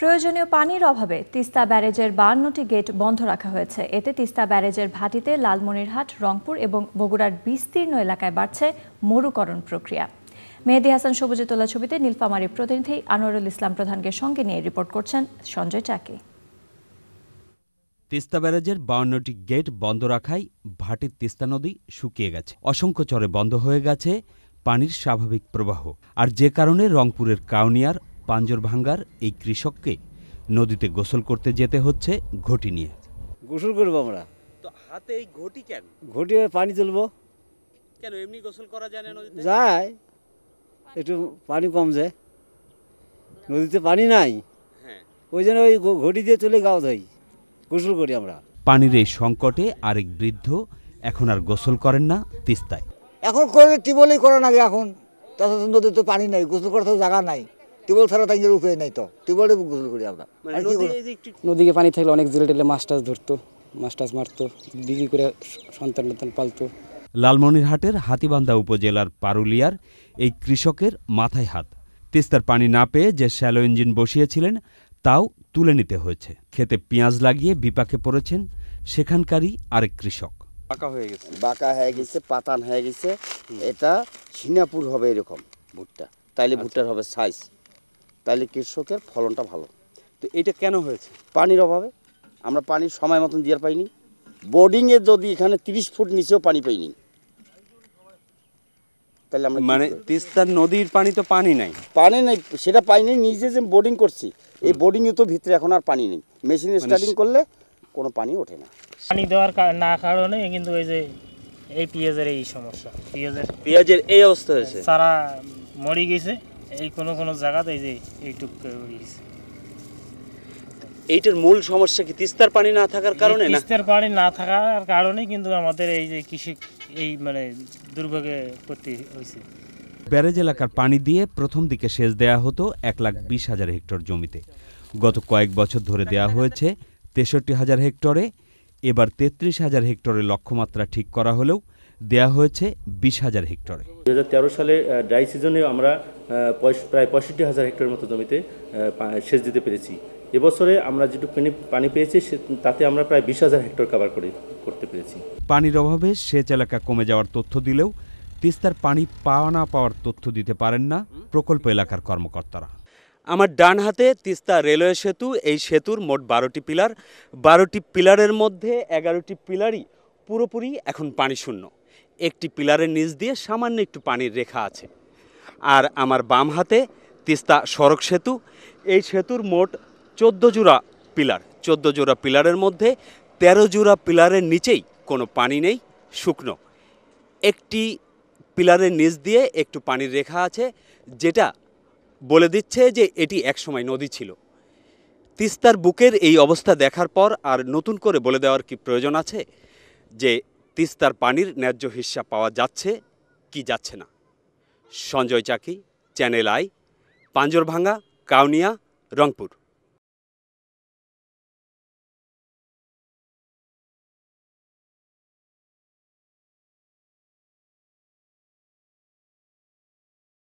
প্রয়োজনীয় পানির অভাবে তিস্তা ব্যারেজের 52টি গেট বন্ধ রাখা হয়েছে। এতে তিস্তা ব্যারেজের ভাটিতে লালমনিরহাট, রংপুর এবং বগুড়ার বিস্তীর্ণ এলাকায় বাড়ছে মরুকরণ প্রক্রিয়া। মেহেদী হাসান সবুজে তোলা ছবিতে নীলফামারীর প্রতিনিধি আনোয়ারুল ইসলাম প্রধানকে সঙ্গে নিয়ে রিপোর্ট করছেন সঞ্জয় চাকি। তিস্তা ব্যারেজের 52টি গেট বন্ধ রাখায় ভাটির তিস্তা নদী শুকিয়ে গেছে। অসংখ্য চরে বন্ধ হয়ে গেছে পানির স্বাভাবিক প্রবাহ। আর যে কারণে রংপুরের কাউনিয়ার পাঞ্জরভাঙ্গার এই কৃষককে নদীতে গোসল করতে যেতে হচ্ছে ঘটি নিয়ে। গোসল করবো আমরা। তো হাতে এই ঘটি কেন? ঘটি পানি তুলবো। কেন এমনি গোসল করা যায় না নদীতে? যায়, একটু পানি কম যায়, নদীতে পানি নাই। হ্যাঁ, ওই জন্য ওই ঘটি দিয়ে তুলে গাও ধই, গোসল করি আমরা। পানির এই সংকটে আরেক বৃদ্ধ এখন আর গোসল করেন না তিস্তায়। এখন করে টিউবওয়েলই করা লাগে। এখন তাছাড়া নদীতে তো পানি নাই, গোসল করার তো জায়গা নাই। টিউবওয়েল ছাড়া তাই উপায় নাই, তো টিউবওয়েলে গোসল করি আমরা। নদীকে পানি থাকলে অনেক জেলে টেলে মাছ টাছ ধরতো, মাছ টাছ মারতো, বিক্রি করে সন্তান পালতো। লালমনিরহাটের হাতীবান্ধা উপজেলার পারুলিয়ার এই কৃষকের মাথায় হাত। তিস্তার পানি না পেয়ে যে শ্যালো ইঞ্জিন বসিয়েছিলেন তাও তুলে নিতে হয়েছে। খেতে পেঁয়াজ লাগিয়ে বিপাকে পড়েছেন সেখানকারই আরেক কৃষক। বাঁকা হয়ে গেছে, পাতান হয়ে গেছে। এটা সিনাপুর হবে এরকম ভুট্টা, তাইলে ভুট্টার হবে সাইজ, তাইলে কৃষকের ফলনটা ভালো। তো এটা কেন হয়েছে? পানির অভাবে আমরা পানি সময় মতন দিয়ে পাইনি। বোর্ডিংয়ে যদি এখানে 30 ফুট নিচেও পানি পাইনি, তাহলে আমরা মানে তিস্তার নদীর পানি তো পানি নাই, সেটা পাইনি। নিজে যে বোর্ডিং করছি, এই বোর্ডিংয়ে তো ভিতরে এখন আর পানি নেই। মেশিন স্টার্টিং করলে কোনো পানি ওঠে না। পানি দেওয়ার না কারণে কিন্তু এই যে এই পেঁয়াজের এই সমস্যা, পেঁয়াজের এই অবস্থা হয়েছে। সারা মরে গেছে, এই কোনো জায়গাতে এই যে এইটুক গেছে। এইটার মূল সমস্যা কি তিস্তার পানি না থাকার কারণে? না, তিস্তার পানি না থাকার কারণে কিন্তু আমাদের এই যে কৃষি এই মানে দুর্ভোগে পড়তে হয়েছে। ব্যারেজ এলাকার পানি দিয়ে প্রথম দিকে সেচ দেয়া হতো 1,20,000 হেক্টর জমিতে। গত কয়েক বছর ধরে দেয়া হয়েছে 63,000 হেক্টরে। এবার 33,000 হেক্টরে লক্ষ্যমাত্রা ঠিক করা হলেও দেয়া হয়েছে 20,000 হেক্টরে। 2013 সালে ড্রাই সিজনে আমরা প্রায় 65,000 হেক্টরের মতো জমিতে সেচ দিতে পেরেছি। এবছরে আমরা যেটুকু পানি পেয়েছি তাতে আমরা প্রায় 20,000 হেক্টর কভার করতে পেরেছি। পানির অভাবে সেচ এলাকা কমে যাওয়ার তথ্য দিলেও তিস্তার পানি পাওয়া না পাওয়ার তথ্য দিতে পারেন না প্রকল্প এলাকার কর্মকর্তারা। আমার ডান হাতে তিস্তা রেলওয়ে সেতু। এই সেতুর মোট 12টি পিলার। 12টি পিলারের মধ্যে 11টি পিলারই পুরোপুরি এখন পানি শূন্য। একটি পিলারের নিচ দিয়ে সামান্য একটু পানির রেখা আছে। আর আমার বাম হাতে তিস্তা সড়ক সেতু। এই সেতুর মোট 14 জোড়া পিলার। 14 জোড়া পিলারের মধ্যে 13 জোড়া পিলারের নিচেই কোনো পানি নেই, শুকনো। একটি পিলারের নিচ দিয়ে একটু পানির রেখা আছে, যেটা বলে দিচ্ছে যে এটি একসময় নদী ছিল। তিস্তার বুকের এই অবস্থা দেখার পর আর নতুন করে বলে দেওয়ার কি প্রয়োজন আছে যে তিস্তার পানির ন্যায্য হিস্সা পাওয়া যাচ্ছে কি যাচ্ছে না? সঞ্জয় চাকি, চ্যানেল আই, পাঞ্জরভাঙ্গা, কাউনিয়া, রংপুর।